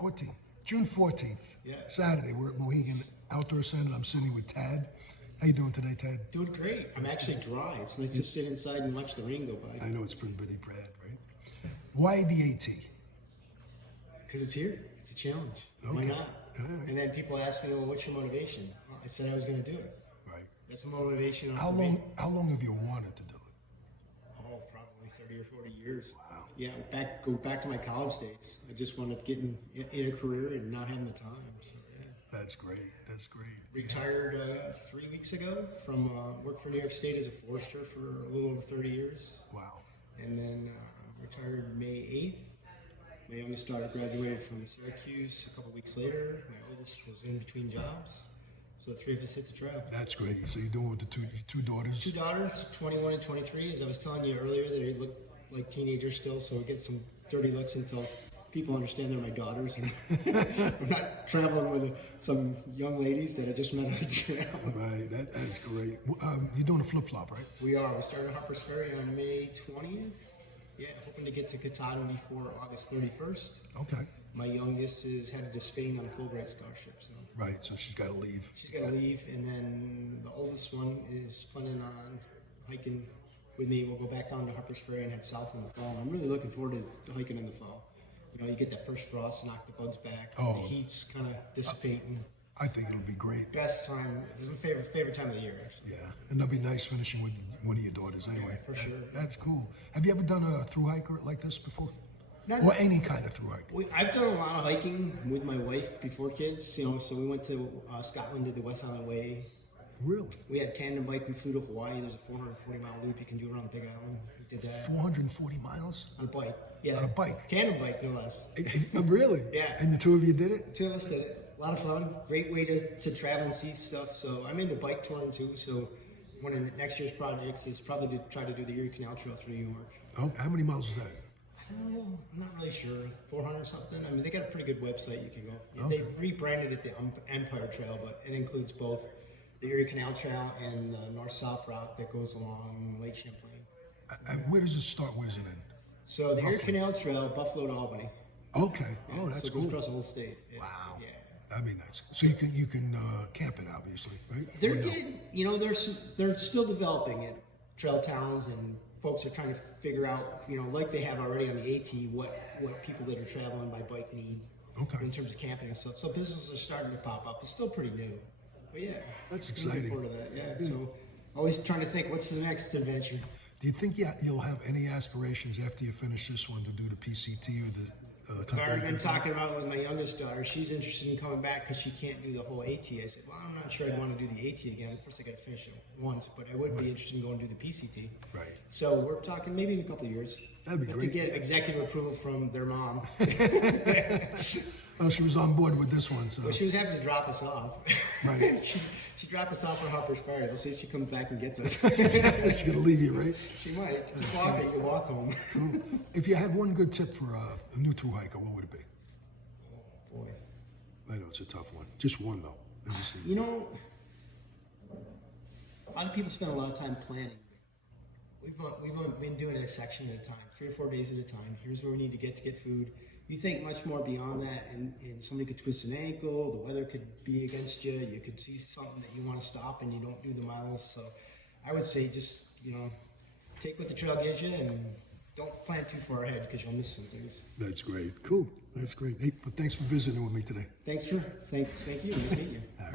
14th. June 14th. Yeah. Saturday. We're at Mohegan Outdoor Center. I'm sitting with Tad. How you doing today, Tad? Doing great. I'm actually dry. It's nice to sit inside and watch the rain go by. I know it's been pretty bad, right? Why the AT? Because it's here. It's a challenge. Okay. Why not? All right. And then people ask me, well, what's your motivation? Well, I said I was going to do it. Right. That's a motivation. How long have you wanted to do it? Oh, probably 30 or 40 years. Wow. Yeah, go back to my college days. I just wound up getting in a career and not having the time. So, yeah. That's great. That's great. Retired 3 weeks ago from work for New York State as a forester for a little over 30 years. Wow. And then retired May 8th. My youngest daughter graduated from Syracuse a couple weeks later. My oldest was in between jobs. So the three of us hit the trail. That's great. So you're doing with the two daughters? Two daughters, 21 and 23. As I was telling you earlier, they look like teenagers still, so we get some dirty looks until people understand they're my daughters. And I'm not traveling with some young ladies that I just met on the trail. Right, that's great. You're doing a flip-flop, right? We are. We started Harper's Ferry on May 20th. Yeah, hoping to get to Katahdin before August 31st. Okay. My youngest is headed to Spain on a Fulbright scholarship. So Right, so she's got to leave. she's got to leave, and then the oldest one is planning on hiking with me. We'll go back down to Harper's Ferry and head south in the fall. I'm really looking forward to hiking in the fall. You know, you get that first frost, knock the bugs back. Oh. The heat's kind of dissipating. I think it'll be great. Best time. It's my favorite time of the year, actually. Yeah, and that'll be nice finishing with one of your daughters anyway. Yeah, for sure. That's cool. Have you ever done a through hiker like this before? Not- Or any kind of through hike? I've done a lot of hiking with my wife before kids. You know, so we went to Scotland, did the West Island Way. Really? We had tandem bike. We flew to Hawaii. There's a 440-mile loop you can do around Big Island. We did that 440 miles? on a bike. Yeah, On a bike? Tandem bike, no less. Really? Yeah. And the two of you did it? Two of us did it. A lot of fun. Great way to travel and see stuff. So I'm into bike touring too. So one of next year's projects is probably to try to do the Erie Canal Trail through New York. Oh, how many miles is that? Oh, I'm not really sure. 400 something. I mean, they got a pretty good website you can go. Okay. They rebranded it the Empire Trail, but it includes both the Erie Canal Trail and the north-south route that goes along Lake Champlain. And where does it start? Where does it end? So the Erie Buffalo. Canal Trail, Buffalo to Albany. Okay. Oh, that's so it goes cool. across the whole state. Yeah. Wow. Yeah. That'd be nice. So you can camp it, obviously, right? They're Or no? getting, you know, they're still developing it. Trail towns and folks are trying to figure out, you know, like they have already on the AT, what people that are traveling by bike need Okay. in terms of camping and stuff. So businesses are starting to pop up. It's still pretty new, but yeah, That's I'm looking exciting. forward to that. Yeah. So always trying to think, what's the next adventure? Do you think you'll have any aspirations after you finish this one to do the PCT or the I've already been talking about it with my youngest daughter. She's interested in coming back because she can't do the whole AT. I said, well, I'm not sure I'd want to do the AT again. First, I got to finish it once, but I would be interested in going to do the PCT. Right. So we're talking maybe in a couple of years. That'd be But great. to get executive approval from their mom. Oh, she was on board with this one, so. Well, she was happy to drop us off. Right. she dropped us off at Harper's Ferry. We'll see if she comes back and gets us. She's gonna leave you, right? She might. Just walk it. You walk home. If you had one good tip for a new through hiker, what would it be? Oh, boy. I know it's a tough one. Just one though. Let me see. You know, a lot of people spend a lot of time planning. We've been doing it a section at a time, 3 or 4 days at a time. Here's where we need to get food. You think much more beyond that, and somebody could twist an ankle, the weather could be against you, you could see something that you want to stop and you don't do the miles. So I would say just, you know, take what the trail gives you and don't plan too far ahead because you'll miss some things. That's great. Cool. That's great. Hey, but thanks for visiting with me today. Thank you. Nice meeting you. All right.